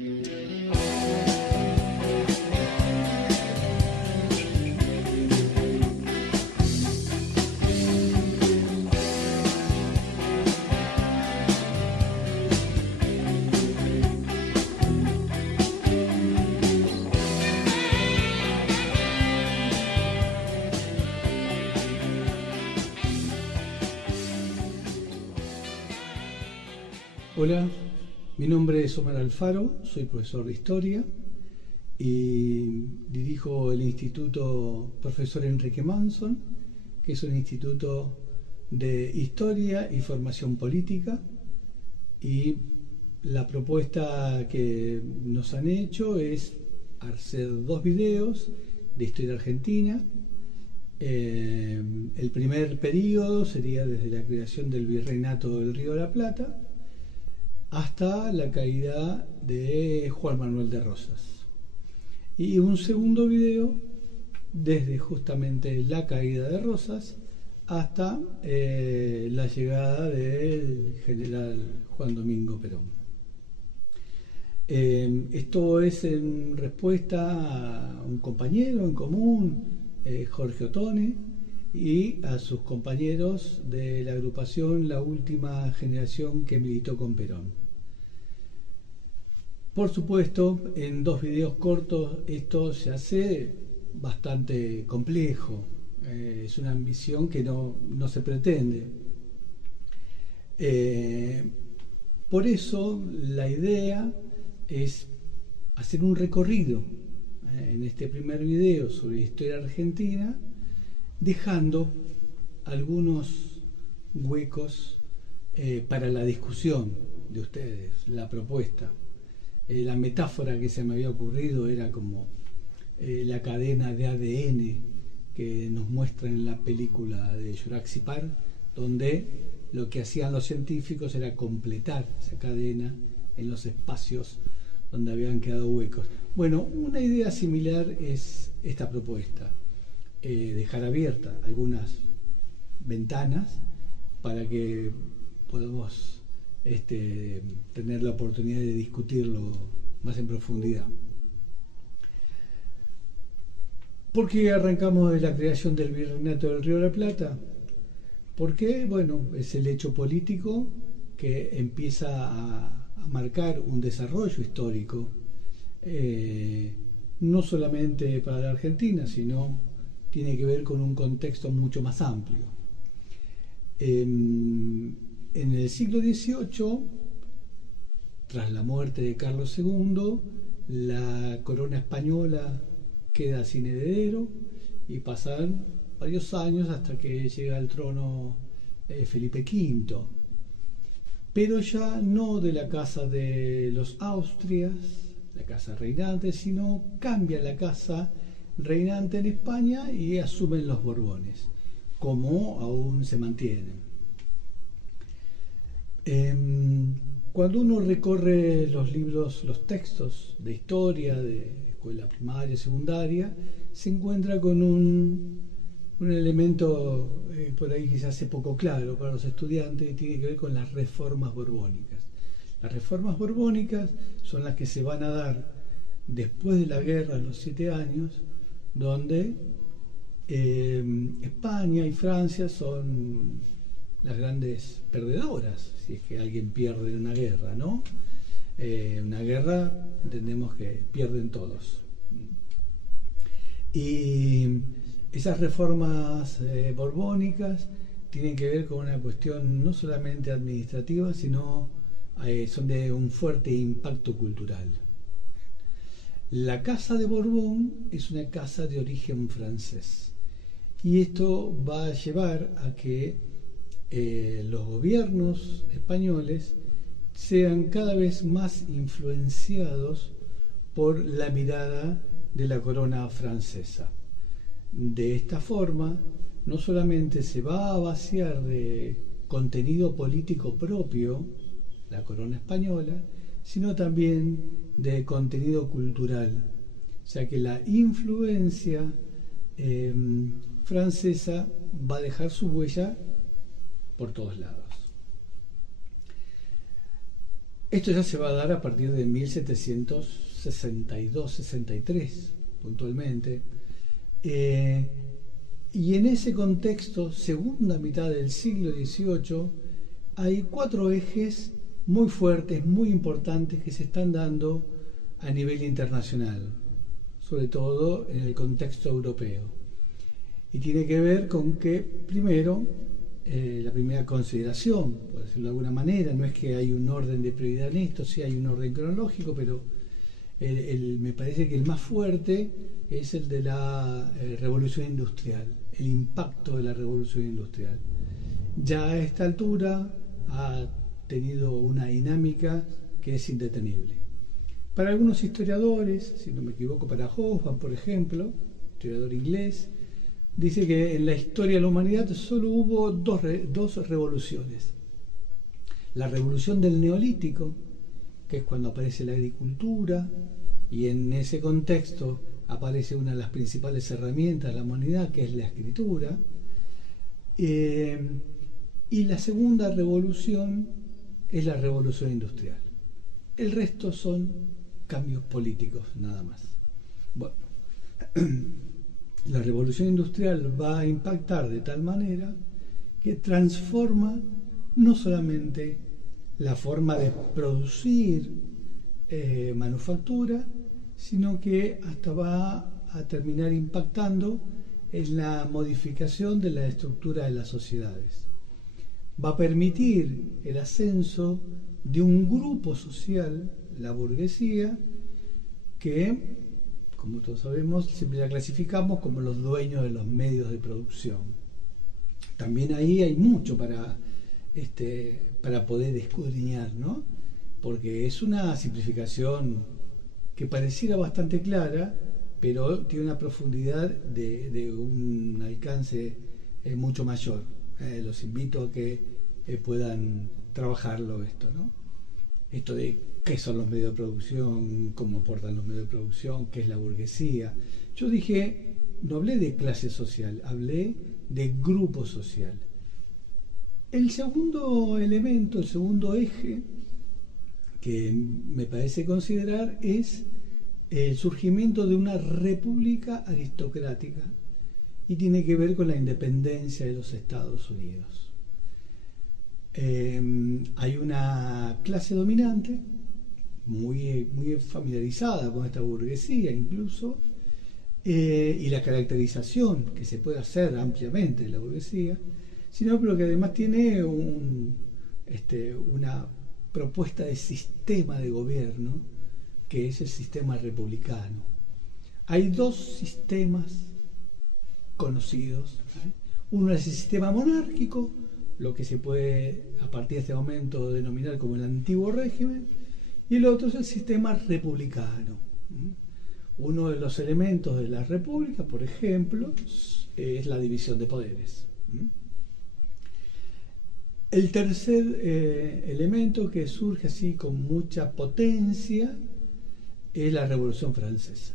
Hola, mi nombre es Omar Alfaro, soy profesor de Historia y dirijo el Instituto Profesor Enrique Manson, que es un instituto de Historia y Formación Política, y la propuesta que nos han hecho es hacer 2 videos de historia argentina. El primer periodo sería desde la creación del Virreinato del Río de la Plata hasta la caída de Juan Manuel de Rosas. Y un segundo video desde justamente la caída de Rosas hasta la llegada del general Juan Domingo Perón. Esto es en respuesta a un compañero en común, Jorge Otone, y a sus compañeros de la agrupación La Última Generación que militó con Perón. Por supuesto, en 2 videos cortos esto se hace bastante complejo, es una ambición que no se pretende. Por eso la idea es hacer un recorrido en este primer video sobre la historia argentina, dejando algunos huecos para la discusión de ustedes, la propuesta. La metáfora que se me había ocurrido era como la cadena de ADN que nos muestran en la película de Jurassic Park, donde lo que hacían los científicos era completar esa cadena en los espacios donde habían quedado huecos. Bueno, una idea similar es esta propuesta. Dejar abiertas algunas ventanas para que podamos tener la oportunidad de discutirlo más en profundidad. ¿Por qué arrancamos de la creación del Virreinato del Río de la Plata? Porque, bueno, es el hecho político que empieza a marcar un desarrollo histórico, no solamente para la Argentina, sino tiene que ver con un contexto mucho más amplio. En el siglo XVIII, tras la muerte de Carlos II, la corona española queda sin heredero y pasan varios años hasta que llega al trono Felipe V. Pero ya no de la casa de los Austrias, la casa reinante, sino cambia la casa reinante en España y asumen los Borbones, como aún se mantienen. Cuando uno recorre los libros, los textos de historia de escuela primaria y secundaria, se encuentra con un elemento por ahí que se hace poco claro para los estudiantes, y tiene que ver con las reformas borbónicas. Las reformas borbónicas son las que se van a dar después de la guerra, los 7 años, donde España y Francia son las grandes perdedoras, si es que alguien pierde en una guerra, ¿no? Una guerra entendemos que pierden todos. Y esas reformas borbónicas tienen que ver con una cuestión no solamente administrativa, sino son de un fuerte impacto cultural. La Casa de Borbón es una casa de origen francés, y esto va a llevar a que los gobiernos españoles sean cada vez más influenciados por la mirada de la corona francesa. De esta forma, no solamente se va a vaciar de contenido político propio la corona española, sino también de contenido cultural, o sea que la influencia francesa va a dejar su huella por todos lados. Esto ya se va a dar a partir de 1762-63, puntualmente. Y en ese contexto, segunda mitad del siglo XVIII, hay 4 ejes muy fuertes, muy importantes que se están dando a nivel internacional, sobre todo en el contexto europeo. Y tiene que ver con que, primero, la primera consideración, por decirlo de alguna manera, no es que hay un orden de prioridad en esto, sí hay un orden cronológico, pero me parece que el más fuerte es el de la revolución industrial, el impacto de la revolución industrial. Ya a esta altura ha tenido una dinámica que es indetenible. Para algunos historiadores, si no me equivoco, para Hobsbawm, por ejemplo, historiador inglés, dice que en la historia de la humanidad solo hubo dos revoluciones. La revolución del Neolítico, que es cuando aparece la agricultura, y en ese contexto aparece una de las principales herramientas de la humanidad, que es la escritura. Y la segunda revolución es la revolución industrial. El resto son cambios políticos, nada más. Bueno, la revolución industrial va a impactar de tal manera que transforma no solamente la forma de producir manufactura, sino que hasta va a terminar impactando en la modificación de la estructura de las sociedades. Va a permitir el ascenso de un grupo social, la burguesía, que, como todos sabemos, siempre la clasificamos como los dueños de los medios de producción. También ahí hay mucho para poder escudriñar, ¿no? Porque es una simplificación que pareciera bastante clara, pero tiene una profundidad de un alcance mucho mayor. Los invito a que puedan trabajarlo esto, ¿no? Esto de qué son los medios de producción, cómo aportan los medios de producción, qué es la burguesía. Yo dije, no hablé de clase social, hablé de grupo social. El segundo elemento, el segundo eje que me parece considerar es el surgimiento de una república aristocrática y tiene que ver con la independencia de los Estados Unidos. Hay una clase dominante muy familiarizada con esta burguesía incluso, y la caracterización que se puede hacer ampliamente de la burguesía, pero que además tiene una propuesta de sistema de gobierno que es el sistema republicano. Hay 2 sistemas conocidos. Uno es el sistema monárquico, lo que se puede a partir de este momento denominar como el antiguo régimen, y el otro es el sistema republicano. Uno de los elementos de la república, por ejemplo, es la división de poderes. El tercer elemento que surge así con mucha potencia es la Revolución Francesa.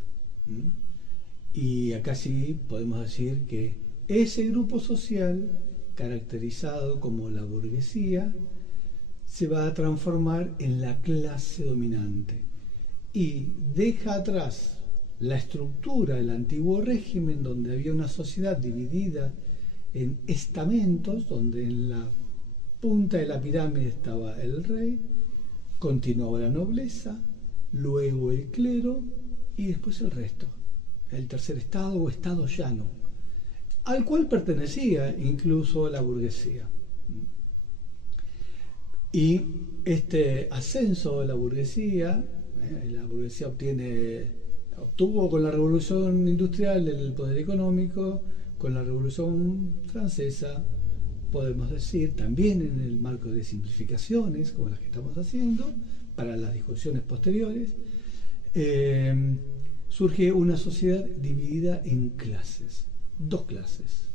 Y acá sí podemos decir que ese grupo social, caracterizado como la burguesía, se va a transformar en la clase dominante y deja atrás la estructura del antiguo régimen, donde había una sociedad dividida en estamentos, donde en la punta de la pirámide estaba el rey, continuaba la nobleza, luego el clero y después el resto, el tercer estado o estado llano, al cual pertenecía incluso la burguesía. Y este ascenso de la burguesía obtuvo con la Revolución Industrial el poder económico, con la Revolución Francesa, podemos decir, también en el marco de simplificaciones como las que estamos haciendo para las discusiones posteriores, surge una sociedad dividida en clases, 2 clases,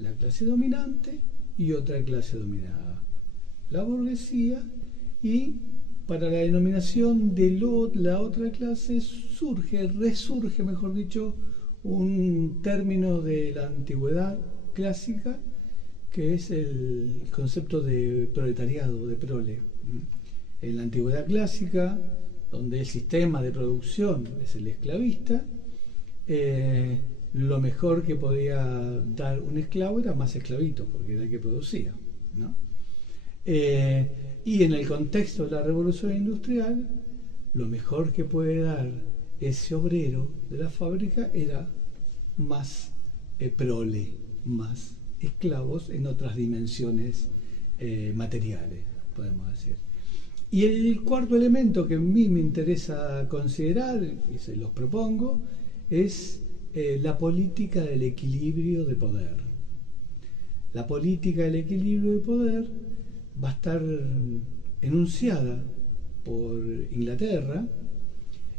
la clase dominante y otra clase dominada, la burguesía, y para la denominación de la otra clase resurge, mejor dicho, un término de la antigüedad clásica, que es el concepto de proletariado, de prole. en la antigüedad clásica, donde el sistema de producción es el esclavista, lo mejor que podía dar un esclavo era más esclavitos, porque era el que producía, ¿no? Y en el contexto de la revolución industrial, lo mejor que puede dar ese obrero de la fábrica era más prole, más esclavos en otras dimensiones materiales, podemos decir. Y el cuarto elemento que a mí me interesa considerar, y se los propongo, es la política del equilibrio de poder. La política del equilibrio de poder va a estar enunciada por Inglaterra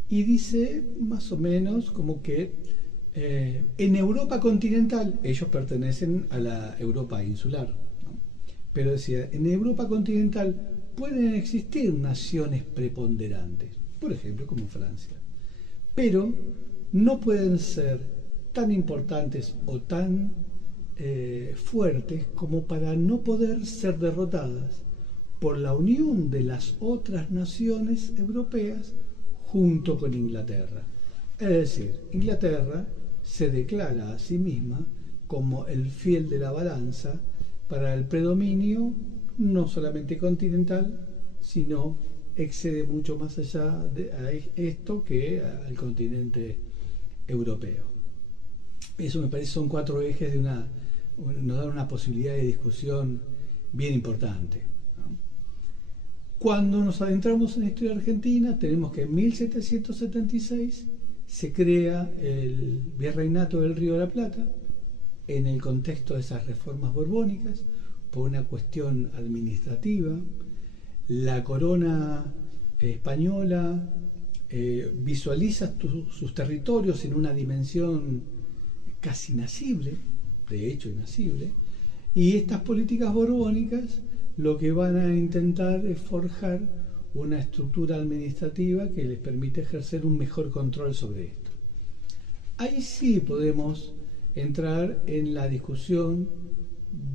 y dice más o menos como que en Europa continental, ellos pertenecen a la Europa insular, ¿no? Pero decía, en Europa continental pueden existir naciones preponderantes, por ejemplo como Francia, pero no pueden ser tan importantes o tan fuertes como para no poder ser derrotadas por la unión de las otras naciones europeas junto con Inglaterra. Es decir, Inglaterra se declara a sí misma como el fiel de la balanza para el predominio no solamente continental, sino excede mucho más allá de esto que al continente europeo. Eso me parece son cuatro ejes nos dan una posibilidad de discusión bien importante, ¿no? Cuando nos adentramos en la historia argentina, tenemos que en 1776 se crea el Virreinato del Río de la Plata en el contexto de esas reformas borbónicas por una cuestión administrativa. La corona española visualiza sus territorios en una dimensión casi inasible, de hecho inasible, y estas políticas borbónicas lo que van a intentar es forjar una estructura administrativa que les permite ejercer un mejor control sobre esto. Ahí sí podemos entrar en la discusión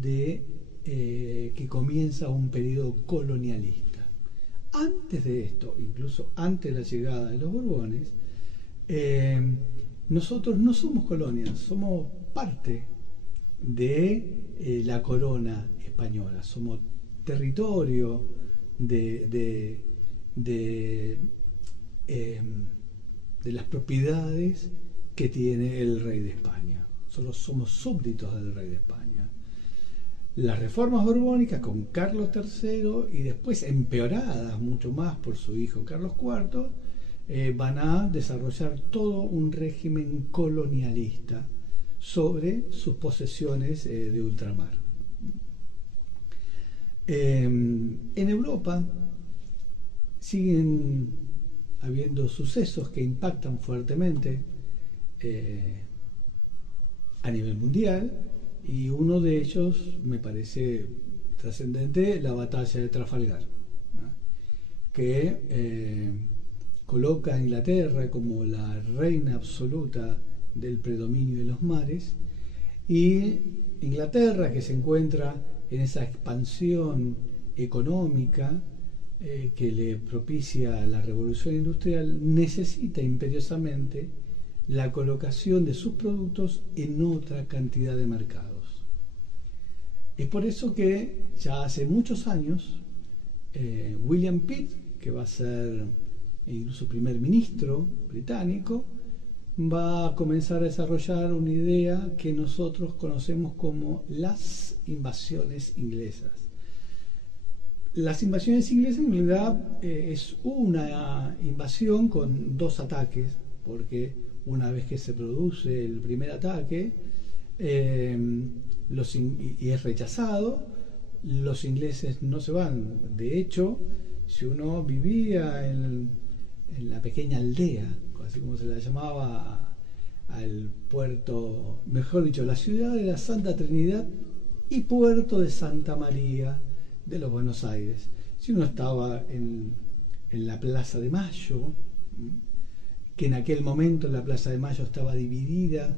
de que comienza un periodo colonialista. Antes de esto, incluso antes de la llegada de los Borbones, nosotros no somos colonias, somos parte de la corona española, somos territorio de las propiedades que tiene el rey de España. Solo somos súbditos del rey de España. Las reformas borbónicas con Carlos III y después empeoradas mucho más por su hijo Carlos IV van a desarrollar todo un régimen colonialista sobre sus posesiones de ultramar. En Europa siguen habiendo sucesos que impactan fuertemente a nivel mundial, y uno de ellos me parece trascendente, la batalla de Trafalgar, ¿no? Que coloca a Inglaterra como la reina absoluta del predominio de los mares, y Inglaterra, que se encuentra en esa expansión económica que le propicia la revolución industrial, necesita imperiosamente la colocación de sus productos en otra cantidad de mercados. Es por eso que ya hace muchos años William Pitt, que va a ser incluso primer ministro británico, va a comenzar a desarrollar una idea que nosotros conocemos como las invasiones inglesas. Las invasiones inglesas en realidad es una invasión con dos ataques, porque una vez que se produce el primer ataque y es rechazado, los ingleses no se van. De hecho, si uno vivía en la pequeña aldea, así como se la llamaba al puerto, mejor dicho, la ciudad de la Santa Trinidad y puerto de Santa María de los Buenos Aires, si uno estaba en la Plaza de Mayo, que en aquel momento la Plaza de Mayo estaba dividida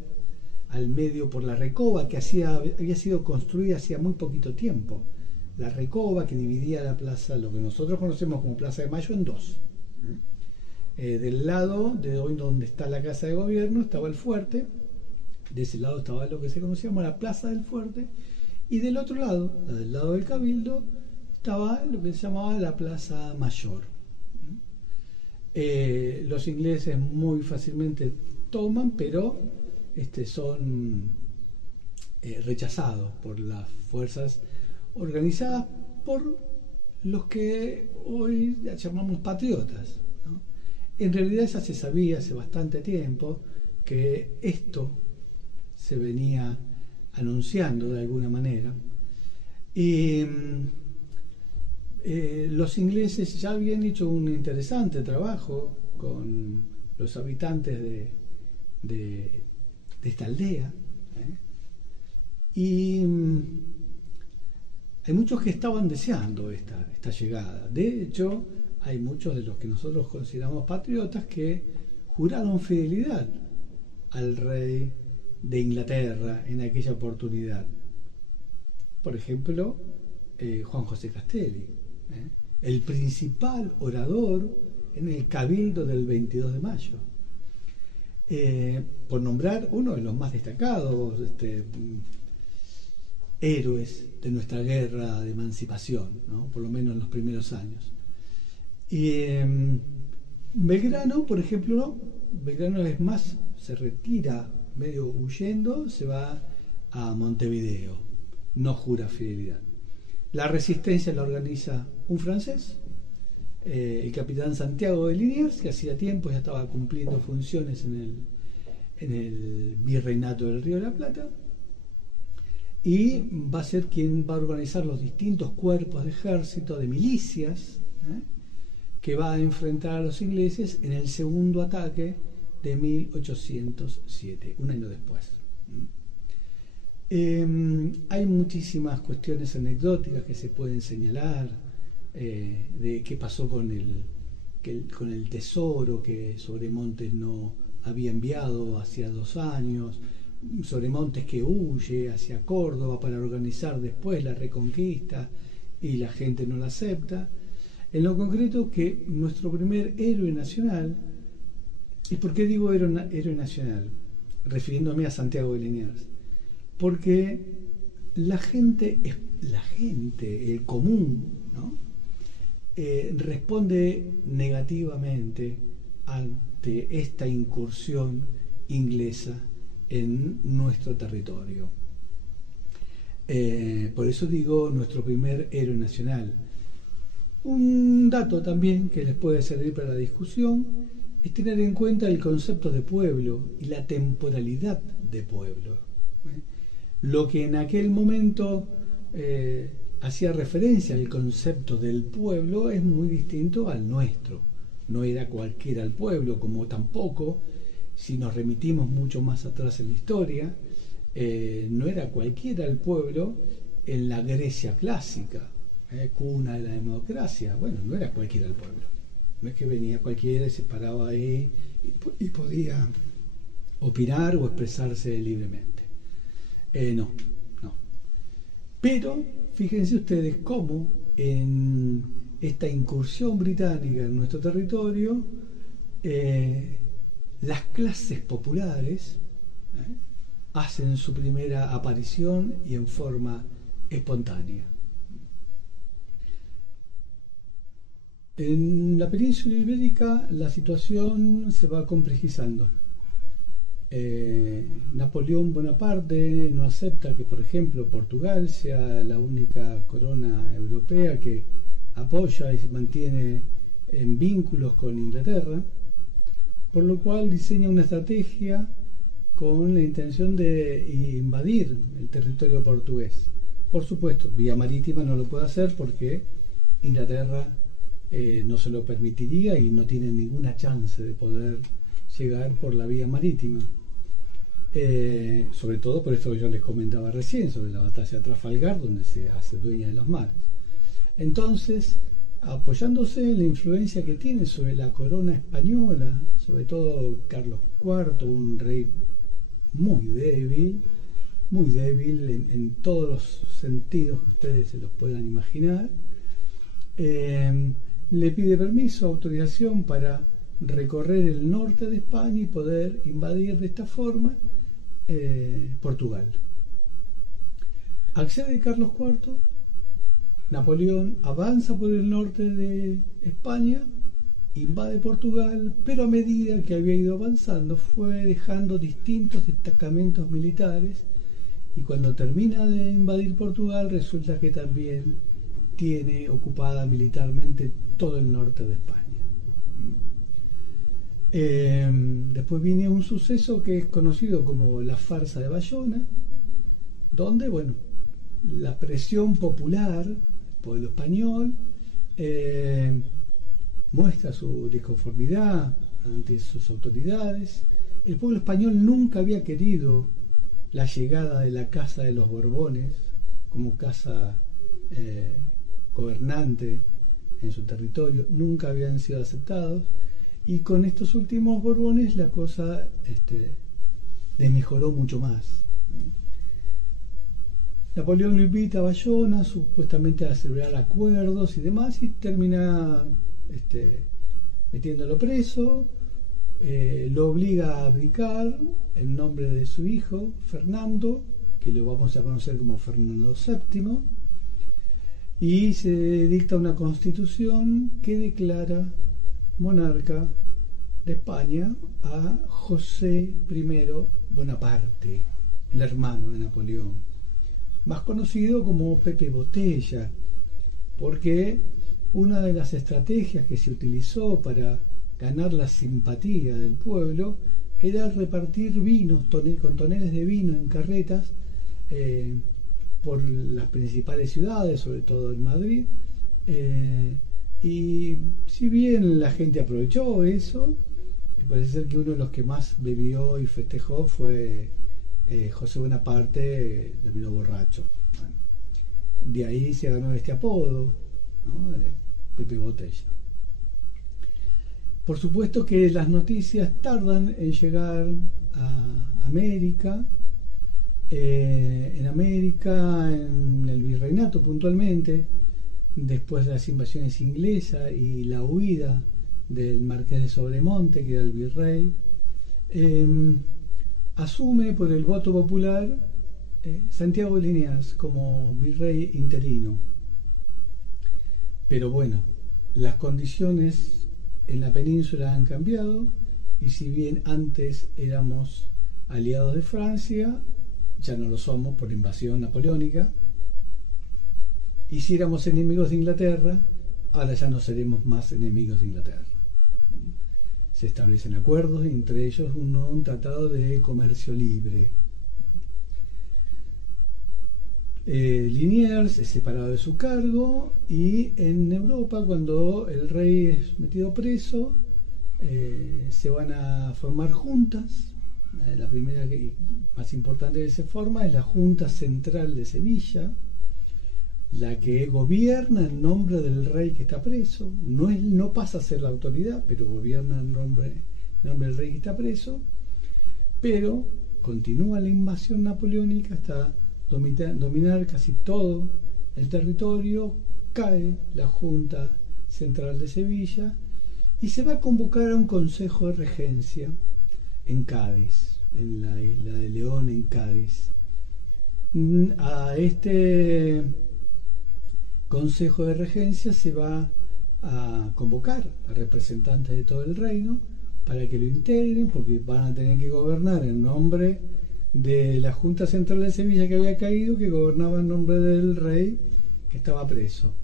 al medio por la Recoba, que había sido construida hacía muy poquito tiempo. la Recoba, que dividía la plaza, lo que nosotros conocemos como Plaza de Mayo, en dos. Del lado de hoy donde está la Casa de Gobierno estaba el fuerte, de ese lado estaba lo que se conocía como la Plaza del Fuerte, y del otro lado, del lado del Cabildo, estaba lo que se llamaba la Plaza Mayor. Los ingleses muy fácilmente toman, pero son rechazados por las fuerzas organizadas por los que hoy llamamos patriotas, ¿no? En realidad ya se sabía hace bastante tiempo que esto se venía anunciando de alguna manera, y los ingleses ya habían hecho un interesante trabajo con los habitantes de esta aldea, y hay muchos que estaban deseando esta llegada. De hecho, hay muchos de los que nosotros consideramos patriotas que juraron fidelidad al rey de Inglaterra en aquella oportunidad. Por ejemplo, Juan José Castelli, el principal orador en el Cabildo del 22 de mayo. Por nombrar uno de los más destacados héroes de nuestra guerra de emancipación, ¿no? Por lo menos en los primeros años. Y Belgrano, por ejemplo, ¿no? Belgrano es más, se retira medio huyendo, se va a Montevideo, no jura fidelidad. La resistencia la organiza un francés, el capitán Santiago de Liniers, que hacía tiempo ya estaba cumpliendo funciones en el virreinato del Río de la Plata, y va a ser quien va a organizar los distintos cuerpos de ejército, de milicias, que va a enfrentar a los ingleses en el segundo ataque de 1807, un año después. Hay muchísimas cuestiones anecdóticas que se pueden señalar, de qué pasó con el tesoro que Sobremontes no había enviado hacía 2 años, Sobremontes que huye hacia Córdoba para organizar después la reconquista y la gente no la acepta. En lo concreto, que nuestro primer héroe nacional, ¿y por qué digo héroe nacional? Refiriéndome a Santiago de Liniers, porque la gente, el común, ¿no? Responde negativamente ante esta incursión inglesa en nuestro territorio. Por eso digo nuestro primer héroe nacional. Un dato también que les puede servir para la discusión es tener en cuenta el concepto de pueblo y la temporalidad de pueblo. Lo que en aquel momento hacía referencia al concepto del pueblo es muy distinto al nuestro. No era cualquiera el pueblo, como tampoco, si nos remitimos mucho más atrás en la historia, no era cualquiera el pueblo en la Grecia clásica, cuna de la democracia. Bueno, no era cualquiera el pueblo. No es que venía cualquiera y se paraba ahí y podía opinar o expresarse libremente. No. Pero fíjense ustedes cómo en esta incursión británica en nuestro territorio, las clases populares hacen su primera aparición y en forma espontánea. En la península ibérica la situación se va complejizando. Napoleón Bonaparte no acepta que, por ejemplo, Portugal sea la única corona europea que apoya y se mantiene en vínculos con Inglaterra, por lo cual diseña una estrategia con la intención de invadir el territorio portugués. Por supuesto, vía marítima no lo puede hacer porque Inglaterra no se lo permitiría y no tiene ninguna chance de poder llegar por la vía marítima. Sobre todo por esto que yo les comentaba recién, sobre la batalla de Trafalgar, donde se hace dueña de los mares. Entonces, apoyándose en la influencia que tiene sobre la corona española, sobre todo Carlos IV, un rey muy débil, muy débil en todos los sentidos que ustedes se los puedan imaginar. Le pide permiso, autorización para recorrer el norte de España y poder invadir de esta forma Portugal. Accede Carlos IV, Napoleón avanza por el norte de España, invade Portugal, pero a medida que había ido avanzando fue dejando distintos destacamentos militares, y cuando termina de invadir Portugal resulta que también tiene ocupada militarmente todo el norte de España. Después viene un suceso que es conocido como la farsa de Bayona, donde, bueno, la presión popular, el pueblo español, muestra su disconformidad ante sus autoridades. El pueblo español nunca había querido la llegada de la Casa de los Borbones como casa gobernante en su territorio, nunca habían sido aceptados, y con estos últimos Borbones la cosa desmejoró mucho más. Napoleón lo invita a Bayona supuestamente a celebrar acuerdos y demás, y termina metiéndolo preso, lo obliga a abdicar en nombre de su hijo Fernando, que lo vamos a conocer como Fernando VII, y se dicta una constitución que declara monarca de España a José I Bonaparte, el hermano de Napoleón, más conocido como Pepe Botella, porque una de las estrategias que se utilizó para ganar la simpatía del pueblo era repartir vinos con toneles de vino en carretas por las principales ciudades, sobre todo en Madrid, y si bien la gente aprovechó eso, parece ser que uno de los que más bebió y festejó fue José Bonaparte, terminó borracho. Bueno, de ahí se ganó este apodo, ¿no?, de Pepe Botella. Por supuesto que las noticias tardan en llegar a América. En América, en el virreinato puntualmente, después de las invasiones inglesas y la huida del Marqués de Sobremonte, que era el virrey, asume por el voto popular Santiago de Liniers como virrey interino. Pero bueno, las condiciones en la península han cambiado, y si bien antes éramos aliados de Francia, ya no lo somos por la invasión napoleónica, y si éramos enemigos de Inglaterra, ahora ya no seremos más enemigos de Inglaterra. Se establecen acuerdos, entre ellos un tratado de comercio libre. Liniers es separado de su cargo, y en Europa, cuando el rey es metido preso, se van a formar juntas. La primera más importante que se forma es la Junta Central de Sevilla, la que gobierna en nombre del rey que está preso. No pasa a ser la autoridad, pero gobierna en nombre del rey que está preso. Pero continúa la invasión napoleónica hasta dominar casi todo el territorio. Cae la Junta Central de Sevilla y se va a convocar a un consejo de regencia en Cádiz, en la isla de León, en Cádiz. A este consejo de regencia se va a convocar a representantes de todo el reino para que lo integren, porque van a tener que gobernar en nombre de la Junta Central de Sevilla que había caído, que gobernaba en nombre del rey que estaba preso.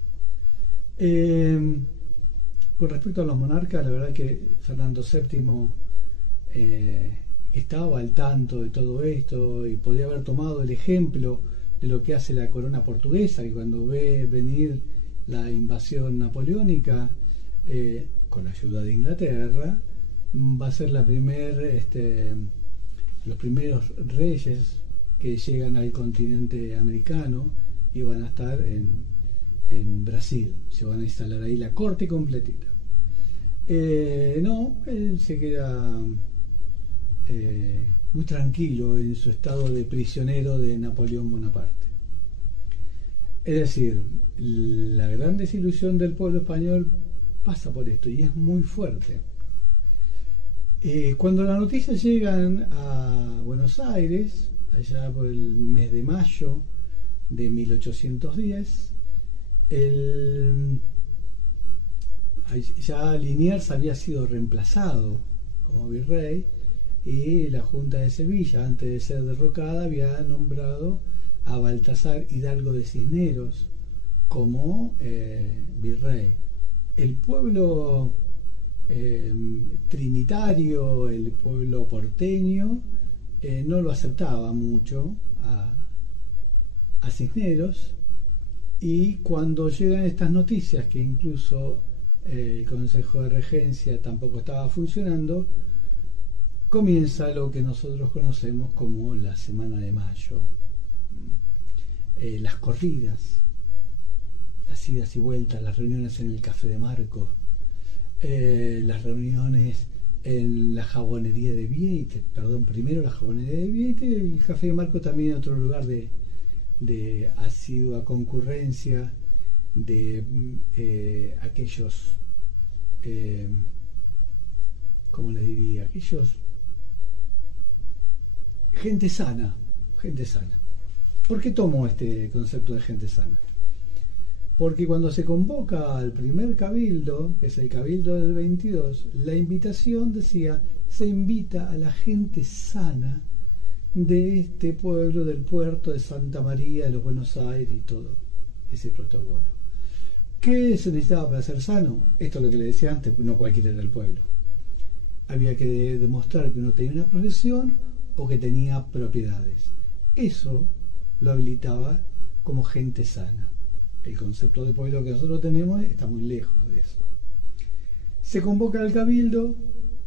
Con respecto a los monarcas, la verdad que Fernando VII estaba al tanto de todo esto y podía haber tomado el ejemplo de lo que hace la corona portuguesa, que cuando ve venir la invasión napoleónica, con la ayuda de Inglaterra, va a ser los primeros reyes que llegan al continente americano, y van a estar en Brasil. Se van a instalar ahí la corte completita. No, él se queda muy tranquilo en su estado de prisionero de Napoleón Bonaparte. Es decir, la gran desilusión del pueblo español pasa por esto y es muy fuerte. Cuando las noticias llegan a Buenos Aires, allá por el mes de mayo de 1810, ya Liniers había sido reemplazado como virrey y la Junta de Sevilla, antes de ser derrocada, había nombrado a Baltasar Hidalgo de Cisneros como virrey. El pueblo trinitario, el pueblo porteño, no lo aceptaba mucho a Cisneros, y cuando llegan estas noticias que incluso el Consejo de Regencia tampoco estaba funcionando, comienza lo que nosotros conocemos como la Semana de Mayo. Las corridas, las idas y vueltas, las reuniones en el Café de Marcos, las reuniones en la jabonería de Vieites, primero la jabonería de Vieites, el Café de Marcos también otro lugar de asidua concurrencia de aquellos, ¿cómo les diría? Aquellos, gente sana, gente sana. ¿Por qué tomo este concepto de gente sana? Porque cuando se convoca al primer cabildo, que es el cabildo del 22, la invitación decía, se invita a la gente sana de este pueblo, del puerto de Santa María, de los Buenos Aires y todo ese protocolo. ¿Qué se necesitaba para ser sano? Esto es lo que le decía antes, no cualquiera era el pueblo. Había que demostrar que uno tenía una profesión o que tenía propiedades. Eso lo habilitaba como gente sana. El concepto de pueblo que nosotros tenemos está muy lejos de eso. Se convoca al cabildo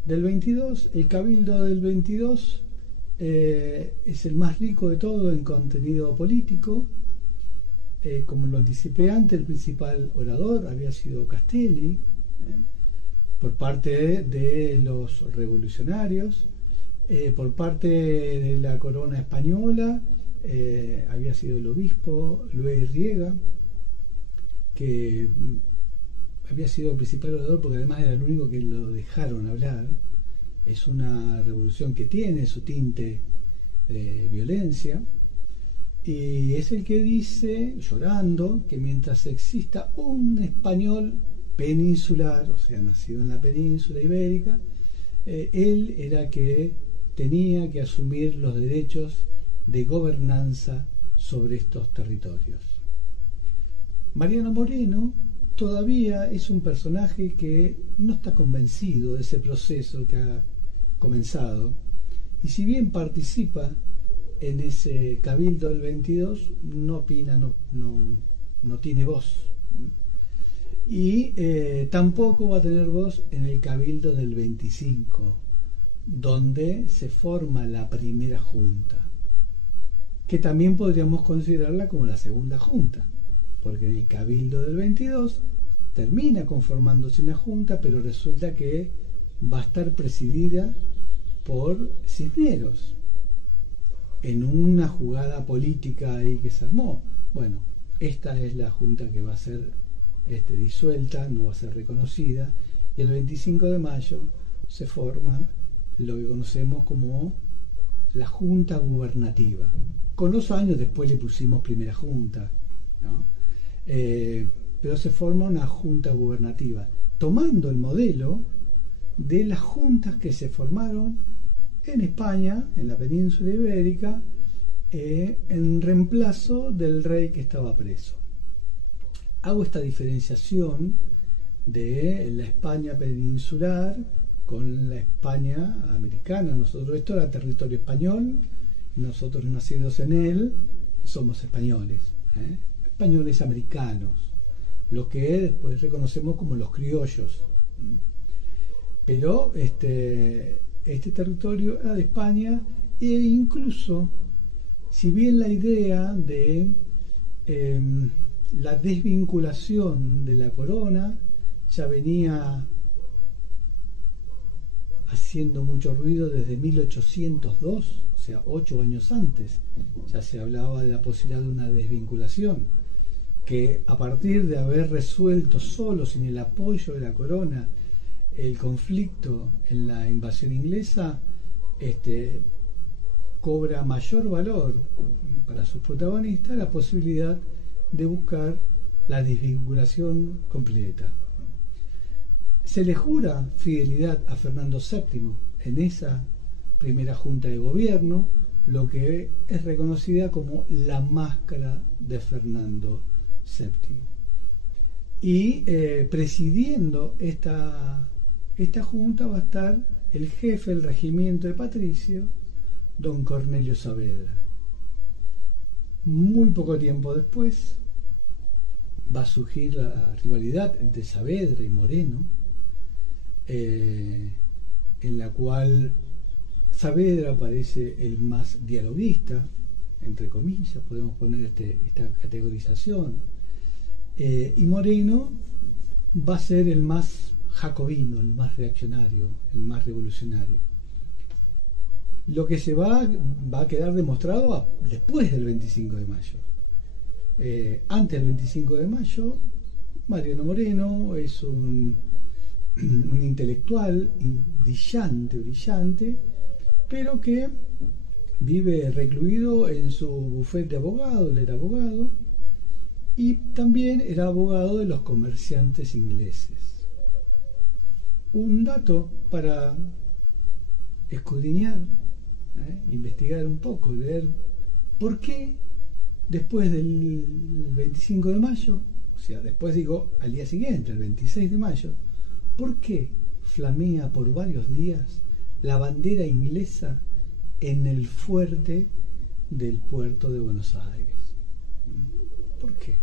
del 22. El cabildo del 22 es el más rico de todo en contenido político. Como lo anticipé antes, el principal orador había sido Castelli, por parte de los revolucionarios. Por parte de la corona española había sido el obispo Luis Riega, que había sido el principal orador porque además era el único que lo dejaron hablar. Es una revolución que tiene su tinte de violencia, y es el que dice, llorando, que mientras exista un español peninsular, o sea, nacido en la península ibérica, él era que tenía que asumir los derechos de gobernanza sobre estos territorios. Mariano Moreno todavía es un personaje que no está convencido de ese proceso que ha comenzado, y si bien participa en ese cabildo del 22, no opina, no tiene voz, y tampoco va a tener voz en el cabildo del 25, donde se forma la primera junta, que también podríamos considerarla como la segunda junta, porque en el cabildo del 22 termina conformándose una junta, pero resulta que va a estar presidida por Cisneros, en una jugada política ahí que se armó. Bueno, esta es la junta que va a ser disuelta, no va a ser reconocida, y el 25 de mayo se forma lo que conocemos como la Junta Gubernativa. Con los años después le pusimos Primera Junta, ¿no? Pero se forma una Junta Gubernativa, tomando el modelo de las juntas que se formaron en España, en la península ibérica, en reemplazo del rey que estaba preso. Hago esta diferenciación de la España peninsular con la España americana. Esto era territorio español, nosotros nacidos en él somos españoles, españoles americanos, lo que después reconocemos como los criollos. Pero este territorio era de España, e incluso, si bien la idea de la desvinculación de la corona ya venía haciendo mucho ruido desde 1802, o sea, 8 años antes. Ya se hablaba de la posibilidad de una desvinculación, que a partir de haber resuelto solo, sin el apoyo de la corona, el conflicto en la invasión inglesa, cobra mayor valor para sus protagonistas la posibilidad de buscar la desvinculación completa. Se le jura fidelidad a Fernando VII en esa primera junta de gobierno, lo que es reconocida como la máscara de Fernando VII. Y presidiendo esta junta va a estar el jefe del regimiento de Patricio, don Cornelio Saavedra. Muy poco tiempo después va a surgir la rivalidad entre Saavedra y Moreno, en la cual Saavedra parece el más dialoguista, entre comillas, podemos poner esta categorización, y Moreno va a ser el más jacobino, el más reaccionario, el más revolucionario. Lo que se va a quedar demostrado después del 25 de mayo. Antes del 25 de mayo, Mariano Moreno es un intelectual brillante, pero que vive recluido en su bufete de abogado. Él era abogado y también era abogado de los comerciantes ingleses. Un dato para escudriñar, investigar un poco, leer por qué después del 25 de mayo, o sea, después digo al día siguiente, el 26 de mayo, ¿por qué flamea por varios días la bandera inglesa en el fuerte del puerto de Buenos Aires? ¿Por qué?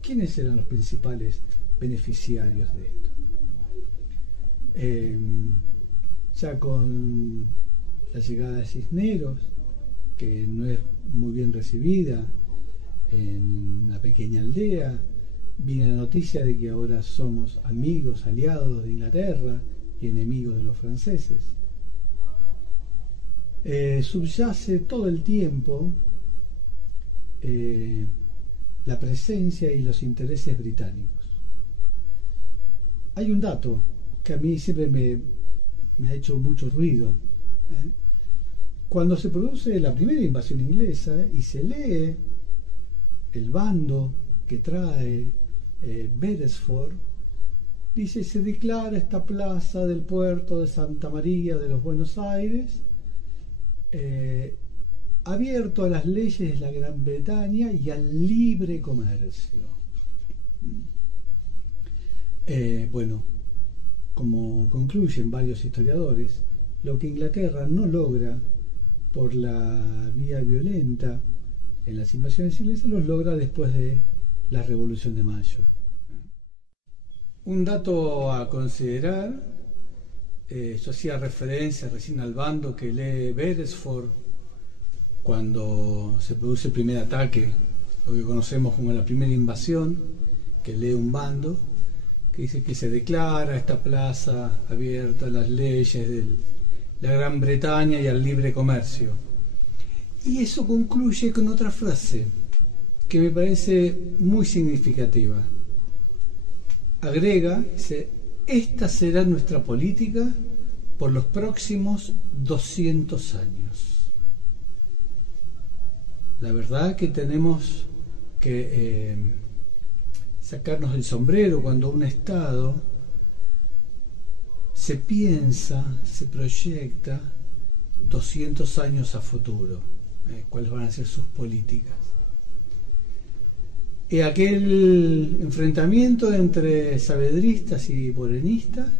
¿Quiénes eran los principales beneficiarios de esto? Ya con la llegada de Cisneros, que no es muy bien recibida en la pequeña aldea, viene la noticia de que ahora somos amigos, aliados de Inglaterra y enemigos de los franceses. Subyace todo el tiempo la presencia y los intereses británicos. Hay un dato que a mí siempre me ha hecho mucho ruido. Cuando se produce la primera invasión inglesa y se lee el bando que trae Beresford, dice: se declara esta plaza del puerto de Santa María de los Buenos Aires abierto a las leyes de la Gran Bretaña y al libre comercio. Bueno, como concluyen varios historiadores, lo que Inglaterra no logra por la vía violenta en las invasiones inglesas, los logra después de la Revolución de Mayo. Un dato a considerar, yo hacía referencia recién al bando que lee Beresford cuando se produce el primer ataque, lo que conocemos como la primera invasión, que lee un bando que dice que se declara esta plaza abierta a las leyes de la Gran Bretaña y al libre comercio. Y eso concluye con otra frase que me parece muy significativa. Agrega, dice: esta será nuestra política por los próximos 200 años. La verdad que tenemos que sacarnos el sombrero cuando un Estado se piensa, se proyecta 200 años a futuro, cuáles van a ser sus políticas. Aquel enfrentamiento entre saavedristas y morenistas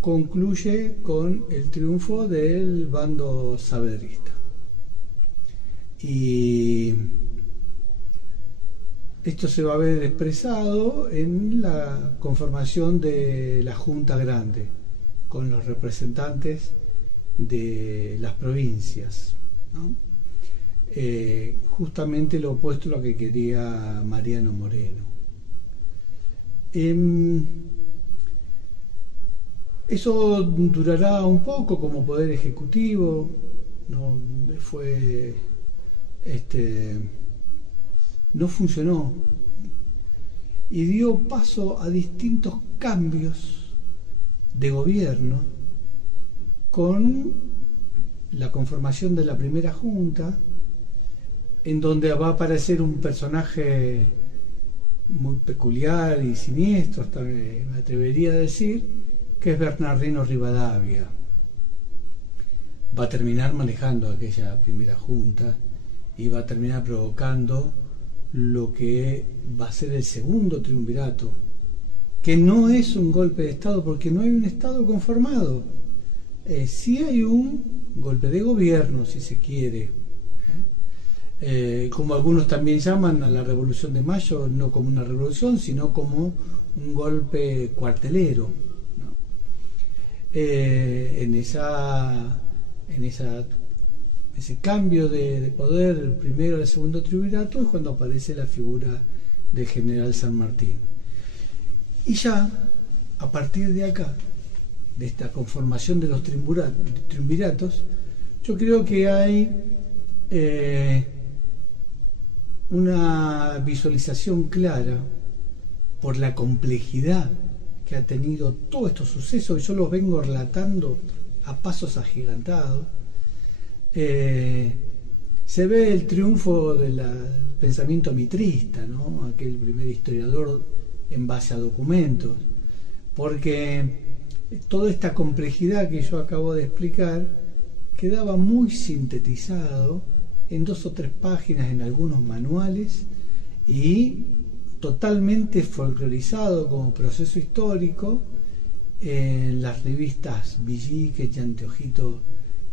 concluye con el triunfo del bando saavedrista. Y esto se va a ver expresado en la conformación de la Junta Grande, con los representantes de las provincias, ¿no? Justamente lo opuesto a lo que quería Mariano Moreno. Eso durará un poco como poder ejecutivo, no fue, no funcionó y dio paso a distintos cambios de gobierno con la conformación de la primera junta, en donde va a aparecer un personaje muy peculiar y siniestro, hasta me atrevería a decir, que es Bernardino Rivadavia. Va a terminar manejando aquella primera junta y va a terminar provocando lo que va a ser el segundo triunvirato, que no es un golpe de Estado porque no hay un Estado conformado. Sí hay un golpe de gobierno, si se quiere, como algunos también llaman a la Revolución de Mayo, no como una revolución, sino como un golpe cuartelero, ¿no? En ese cambio de poder, el primero al segundo triunvirato, es cuando aparece la figura del general San Martín. Y ya, a partir de acá, de esta conformación de los triunviratos, yo creo que hay una visualización clara por la complejidad que ha tenido todos estos sucesos, y yo los vengo relatando a pasos agigantados. Se ve el triunfo del pensamiento mitrista, ¿no? Aquel primer historiador en base a documentos, porque toda esta complejidad que yo acabo de explicar quedaba muy sintetizado en 2 o 3 páginas en algunos manuales y totalmente folclorizado como proceso histórico en las revistas Villiques y Anteojito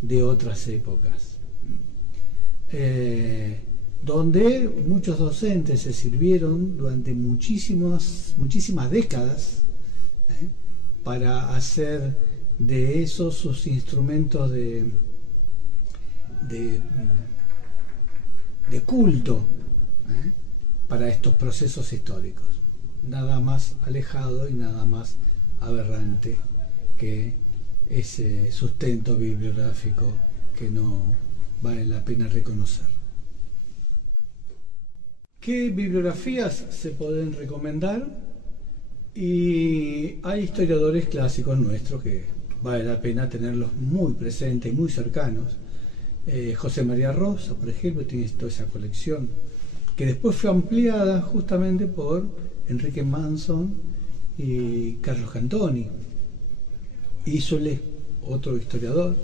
de otras épocas, donde muchos docentes se sirvieron durante muchísimas décadas para hacer de esos sus instrumentos de culto para estos procesos históricos. Nada más alejado y nada más aberrante que ese sustento bibliográfico que no vale la pena reconocer. ¿Qué bibliografías se pueden recomendar? Y hay historiadores clásicos nuestros que vale la pena tenerlos muy presentes y muy cercanos. José María Rosa, por ejemplo, tiene toda esa colección, que después fue ampliada justamente por Enrique Manson y Carlos Cantoni. Ísole, otro historiador,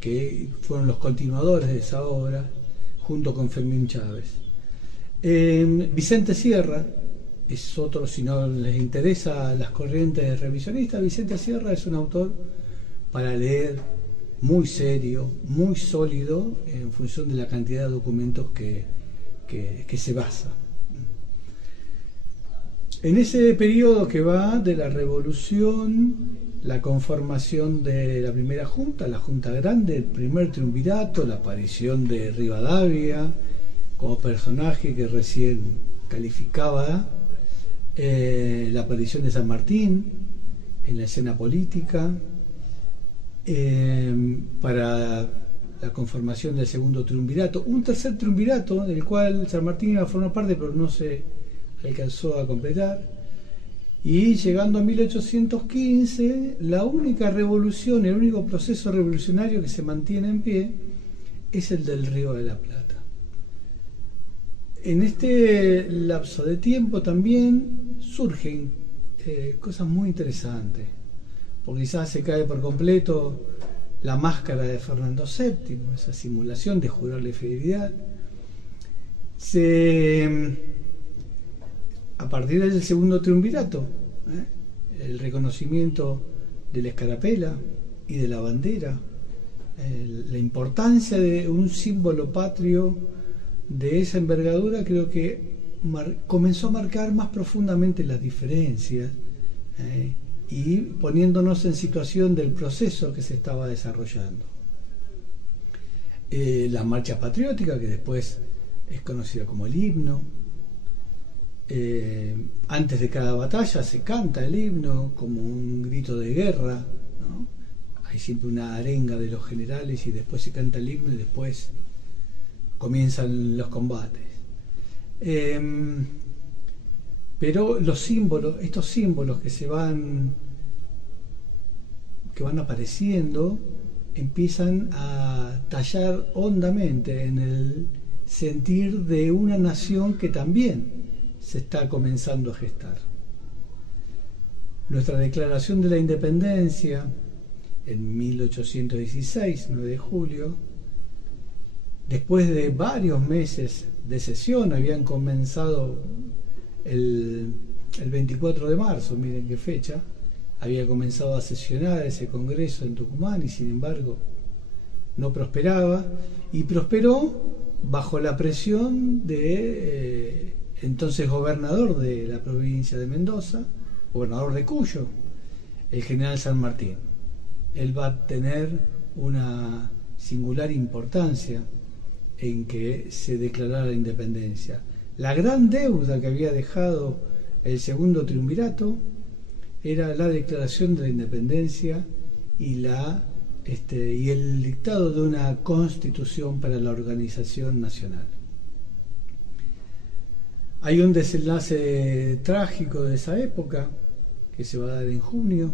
que fueron los continuadores de esa obra, junto con Fermín Chávez. Vicente Sierra es otro, si no les interesa las corrientes revisionistas, Vicente Sierra es un autor para leer, muy serio, muy sólido, en función de la cantidad de documentos que se basa. En ese periodo que va de la Revolución, la conformación de la primera junta, la Junta Grande, el primer triunvirato, la aparición de Rivadavia como personaje que recién calificaba, la aparición de San Martín en la escena política, para la conformación del segundo triunvirato, un tercer triunvirato del cual San Martín iba a formar parte pero no se alcanzó a completar, y llegando a 1815 la única revolución, el único proceso revolucionario que se mantiene en pie es el del Río de la Plata. En este lapso de tiempo también surgen cosas muy interesantes, porque quizás se cae por completo la máscara de Fernando VII, esa simulación de jurarle fidelidad. A partir del segundo triunvirato, el reconocimiento de la escarapela y de la bandera, la importancia de un símbolo patrio de esa envergadura, creo que comenzó a marcar más profundamente las diferencias, y poniéndonos en situación del proceso que se estaba desarrollando. La marcha patriótica, que después es conocida como el himno, Antes de cada batalla se canta el himno como un grito de guerra, ¿no? Hay siempre una arenga de los generales y después se canta el himno y después comienzan los combates. Pero los símbolos, estos símbolos que van apareciendo, empiezan a tallar hondamente en el sentir de una nación que también se está comenzando a gestar. Nuestra declaración de la independencia en 1816, 9 de julio, después de varios meses de sesión, habían comenzado el 24 de marzo, miren qué fecha, había comenzado a sesionar ese congreso en Tucumán y sin embargo no prosperaba, y prosperó bajo la presión de entonces gobernador de la provincia de Mendoza, gobernador de Cuyo, el general San Martín. Él va a tener una singular importancia en que se declarara la independencia. La gran deuda que había dejado el segundo triunvirato era la declaración de la independencia y el dictado de una constitución para la organización nacional. Hay un desenlace trágico de esa época que se va a dar en junio.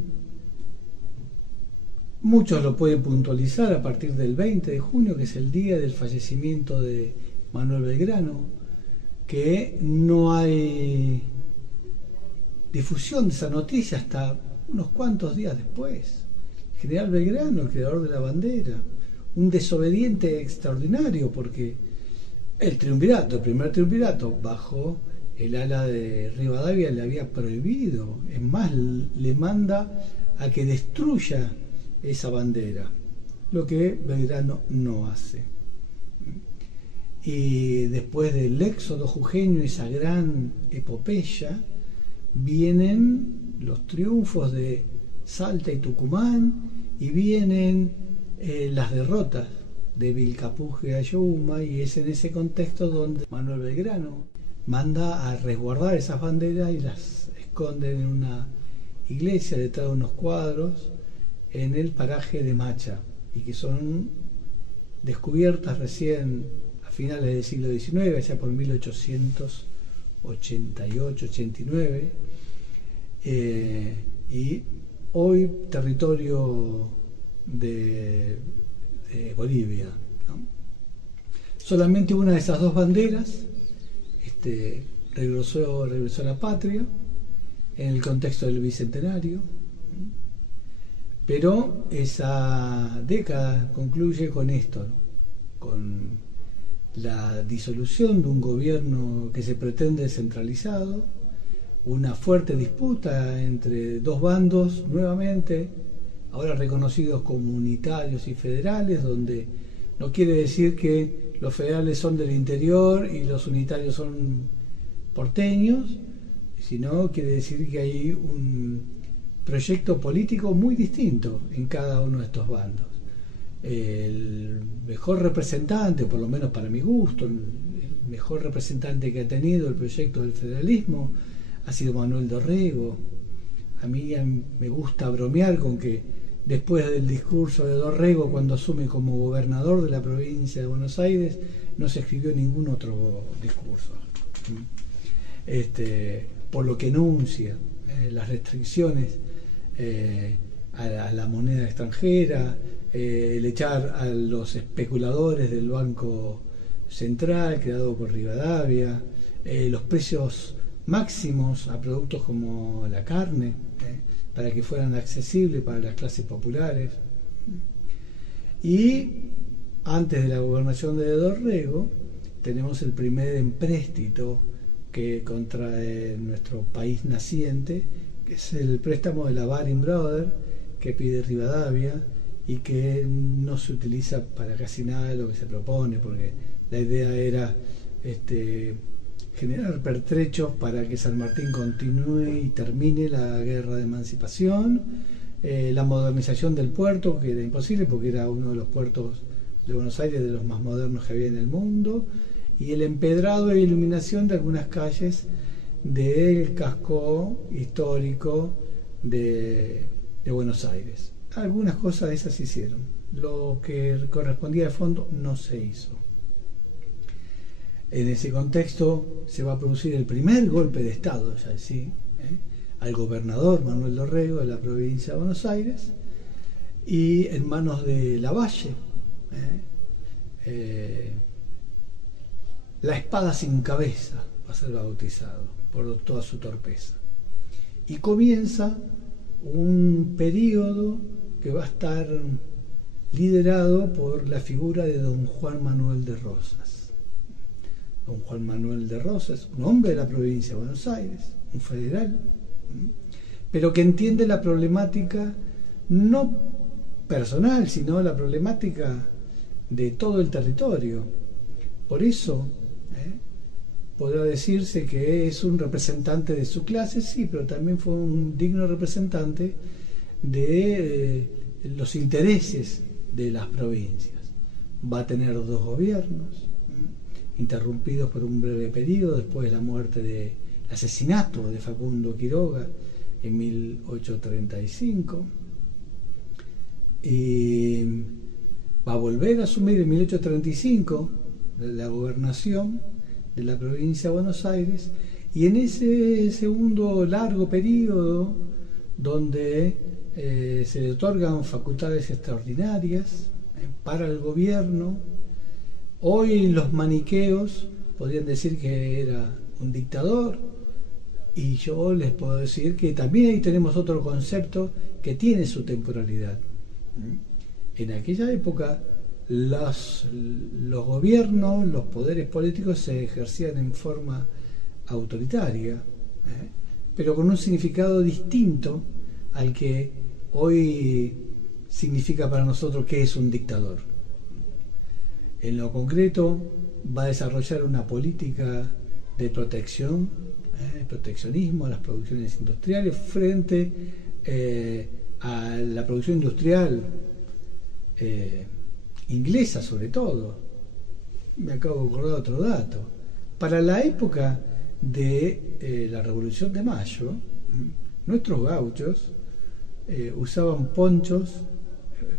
Muchos lo pueden puntualizar a partir del 20 de junio, que es el día del fallecimiento de Manuel Belgrano, que no hay difusión de esa noticia hasta unos cuantos días después. El general Belgrano, el creador de la bandera, un desobediente extraordinario, porque el primer triunvirato, bajo el ala de Rivadavia, le había prohibido, es más, le manda a que destruya esa bandera, lo que Belgrano no hace. Y después del éxodo jujeño, esa gran epopeya, vienen los triunfos de Salta y Tucumán y vienen las derrotas de Vilcapugio y Ayohuma, y es en ese contexto donde Manuel Belgrano manda a resguardar esas banderas y las esconden en una iglesia detrás de unos cuadros en el paraje de Macha, y que son descubiertas recién a finales del siglo XIX, allá por 1888-89, y hoy territorio de Bolivia, ¿no? Solamente una de esas dos banderas regresó a la patria en el contexto del Bicentenario, pero esa década concluye con esto, ¿no? Con la disolución de un gobierno que se pretende descentralizado, una fuerte disputa entre dos bandos nuevamente, ahora reconocidos como unitarios y federales, donde no quiere decir que los federales son del interior y los unitarios son porteños, sino quiere decir que hay un proyecto político muy distinto en cada uno de estos bandos. El mejor representante, por lo menos para mi gusto, el mejor representante que ha tenido el proyecto del federalismo ha sido Manuel Dorrego. A mí me gusta bromear con que después del discurso de Dorrego, cuando asume como gobernador de la provincia de Buenos Aires, no se escribió ningún otro discurso. Por lo que enuncia las restricciones a la moneda extranjera, el echar a los especuladores del Banco Central creado por Rivadavia, los precios máximos a productos como la carne, para que fueran accesibles para las clases populares. Y antes de la gobernación de Dorrego tenemos el primer empréstito que contrae nuestro país naciente, que es el préstamo de la Baring Brothers que pide Rivadavia y que no se utiliza para casi nada de lo que se propone, porque la idea era generar pertrechos para que San Martín continúe y termine la guerra de emancipación, la modernización del puerto, que era imposible porque era uno de los puertos de Buenos Aires de los más modernos que había en el mundo, y el empedrado e iluminación de algunas calles del casco histórico de Buenos Aires. Algunas cosas de esas se hicieron. Lo que correspondía al fondo no se hizo. En ese contexto se va a producir el primer golpe de Estado, ya sí, al gobernador Manuel Dorrego de la provincia de Buenos Aires, y en manos de Lavalle, la espada sin cabeza va a ser bautizado por toda su torpeza. Y comienza un periodo que va a estar liderado por la figura de don Juan Manuel de Rosas. Don Juan Manuel de Rosas, un hombre de la provincia de Buenos Aires, un federal, pero que entiende la problemática no personal, sino la problemática de todo el territorio. Por eso podrá decirse que es un representante de su clase, sí, pero también fue un digno representante de los intereses de las provincias. Va a tener 2 gobiernos, interrumpidos por un breve periodo después de la muerte del asesinato de Facundo Quiroga en 1835, y va a volver a asumir en 1835 la gobernación de la provincia de Buenos Aires, y en ese segundo largo periodo donde se le otorgan facultades extraordinarias para el gobierno. Hoy los maniqueos podrían decir que era un dictador, y yo les puedo decir que también ahí tenemos otro concepto que tiene su temporalidad. En aquella época los gobiernos, los poderes políticos se ejercían en forma autoritaria, pero con un significado distinto al que hoy significa para nosotros que es un dictador. En lo concreto va a desarrollar una política de proteccionismo a las producciones industriales frente a la producción industrial inglesa, sobre todo. Me acabo de acordar otro dato. Para la época de la Revolución de Mayo, nuestros gauchos usaban ponchos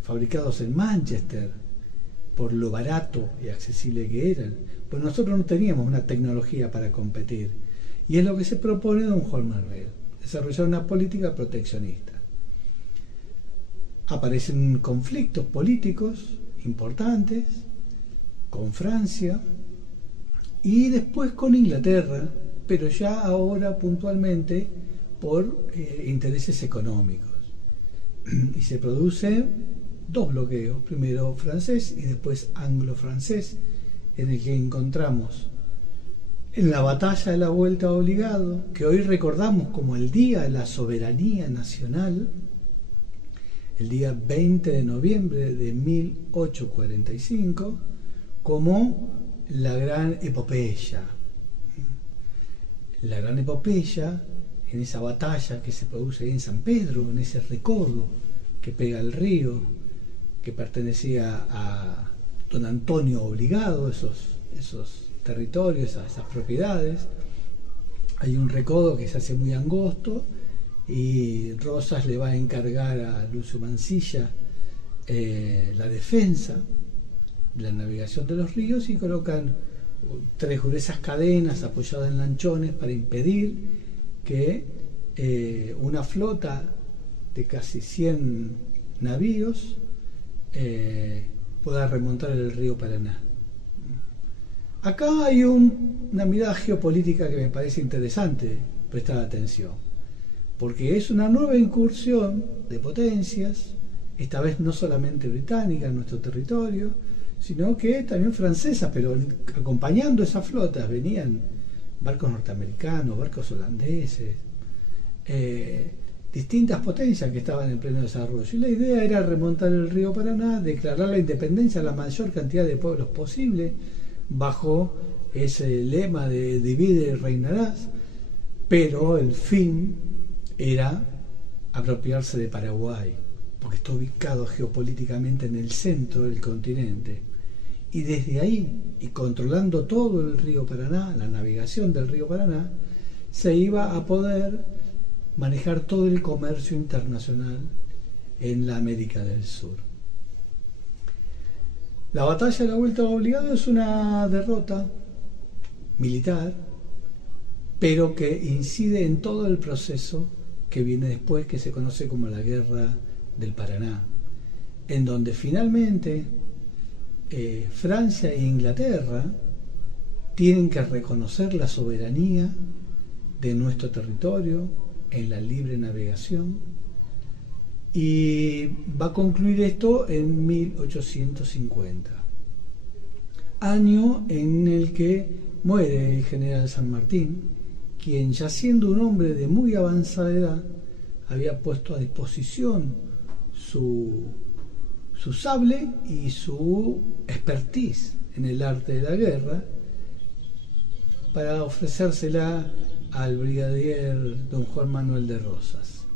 fabricados en Manchester por lo barato y accesible que eran, pues nosotros no teníamos una tecnología para competir, y es lo que se propone don Juan Manuel, desarrollar una política proteccionista. Aparecen conflictos políticos importantes con Francia y después con Inglaterra, pero ya ahora puntualmente por intereses económicos, y se producen 2 bloqueos, primero francés y después anglo-francés, en el que encontramos en la batalla de la Vuelta Obligado, que hoy recordamos como el Día de la Soberanía Nacional, el día 20 de noviembre de 1845, como la gran epopeya. La gran epopeya, en esa batalla que se produce ahí en San Pedro, en ese recodo que pega el río, que pertenecía a don Antonio Obligado, esos territorios, esas propiedades. Hay un recodo que se hace muy angosto, y Rosas le va a encargar a Lucio Mansilla la defensa, la navegación de los ríos, y colocan 3 gruesas cadenas apoyadas en lanchones para impedir que una flota de casi 100 navíos pueda remontar el río Paraná. Acá hay una mirada geopolítica que me parece interesante prestar atención, porque es una nueva incursión de potencias, esta vez no solamente británica en nuestro territorio, sino que también francesas, pero acompañando esas flotas venían barcos norteamericanos, barcos holandeses, distintas potencias que estaban en pleno desarrollo. Y la idea era remontar el río Paraná, declarar la independencia a la mayor cantidad de pueblos posible, bajo ese lema de divide y reinarás, pero el fin era apropiarse de Paraguay, porque está ubicado geopolíticamente en el centro del continente, y desde ahí, y controlando todo el río Paraná, la navegación del río Paraná, se iba a poder manejar todo el comercio internacional en la América del Sur. La batalla de la Vuelta Obligado es una derrota militar, pero que incide en todo el proceso que viene después, que se conoce como la Guerra del Paraná, en donde finalmente Francia e Inglaterra tienen que reconocer la soberanía de nuestro territorio en la libre navegación, y va a concluir esto en 1850, año en el que muere el general San Martín, quien, ya siendo un hombre de muy avanzada edad, había puesto a disposición su sable y su expertise en el arte de la guerra para ofrecérsela al brigadier don Juan Manuel de Rosas.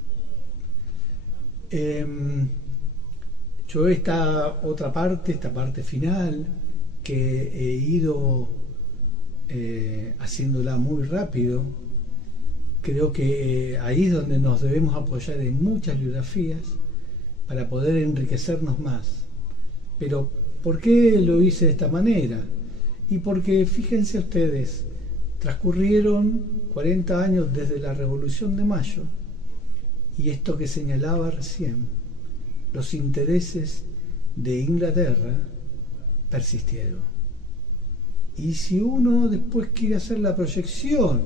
Yo esta parte final, que he ido haciéndola muy rápido, creo que ahí es donde nos debemos apoyar en muchas biografías para poder enriquecernos más. Pero ¿por qué lo hice de esta manera? Y porque, fíjense ustedes, transcurrieron 40 años desde la Revolución de Mayo, y esto que señalaba recién, los intereses de Inglaterra persistieron. Y si uno después quiere hacer la proyección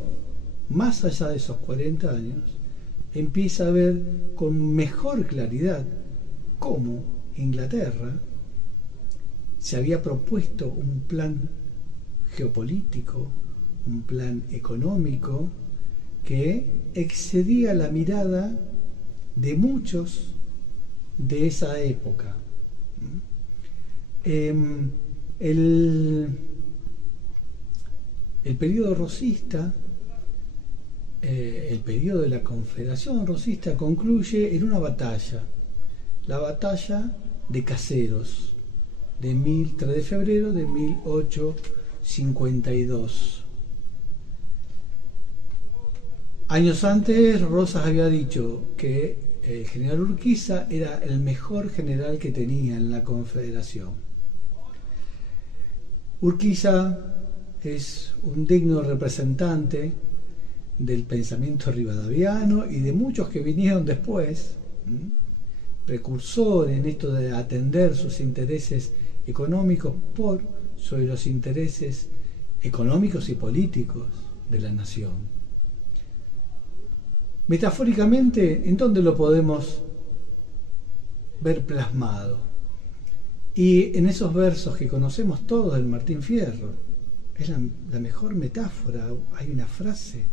más allá de esos 40 años, empieza a ver con mejor claridad cómo Inglaterra se había propuesto un plan geopolítico, un plan económico que excedía la mirada de muchos de esa época. El periodo rosista, el periodo de la Confederación Rosista, concluye en una batalla, la batalla de Caseros, de 3 de febrero de 1852. Años antes, Rosas había dicho que el general Urquiza era el mejor general que tenía en la Confederación. Urquiza es un digno representante del pensamiento rivadaviano y de muchos que vinieron después, precursor en esto de atender sus intereses económicos sobre los intereses económicos y políticos de la nación. Metafóricamente, ¿en dónde lo podemos ver plasmado? Y en esos versos que conocemos todos del Martín Fierro, es la mejor metáfora. Hay una frase,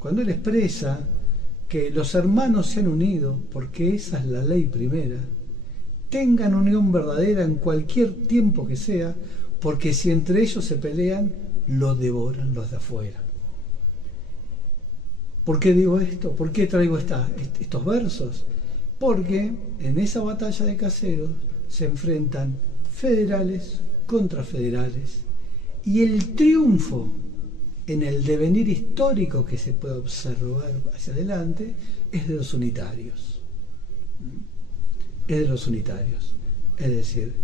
cuando él expresa que los hermanos se han unido, porque esa es la ley primera, tengan unión verdadera en cualquier tiempo que sea, porque si entre ellos se pelean, lo devoran los de afuera. ¿Por qué digo esto? ¿Por qué traigo estos versos? Porque en esa batalla de Caseros se enfrentan federales contra federales, y el triunfo en el devenir histórico que se puede observar hacia adelante es de los unitarios. Es de los unitarios. Es decir,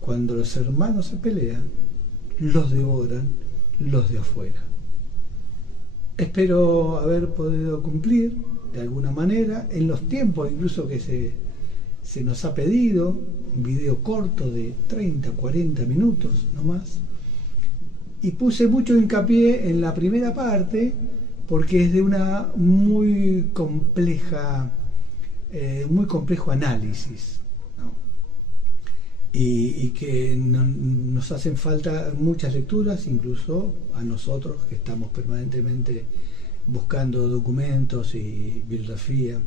cuando los hermanos se pelean, los devoran los de afuera. Espero haber podido cumplir de alguna manera en los tiempos incluso que se nos ha pedido, un video corto de 30, 40 minutos no más, y puse mucho hincapié en la primera parte porque es de una muy complejo análisis, ¿no? y que nos hacen falta muchas lecturas, incluso a nosotros que estamos permanentemente buscando documentos y bibliografía,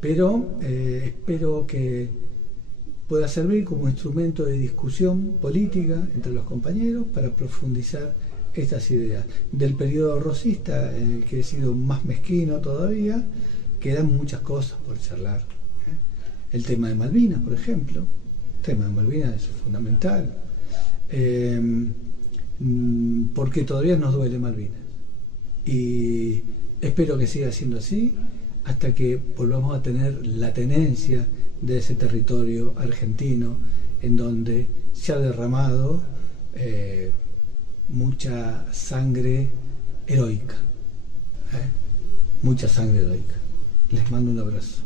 pero espero que pueda servir como instrumento de discusión política entre los compañeros para profundizar estas ideas. Del periodo rosista, en el que he sido más mezquino todavía, quedan muchas cosas por charlar. El tema de Malvinas, por ejemplo. El tema de Malvinas es fundamental, porque todavía nos duele Malvinas. y espero que siga siendo así hasta que volvamos a tener la tenencia de ese territorio argentino en donde se ha derramado mucha sangre heroica, mucha sangre heroica. Les mando un abrazo.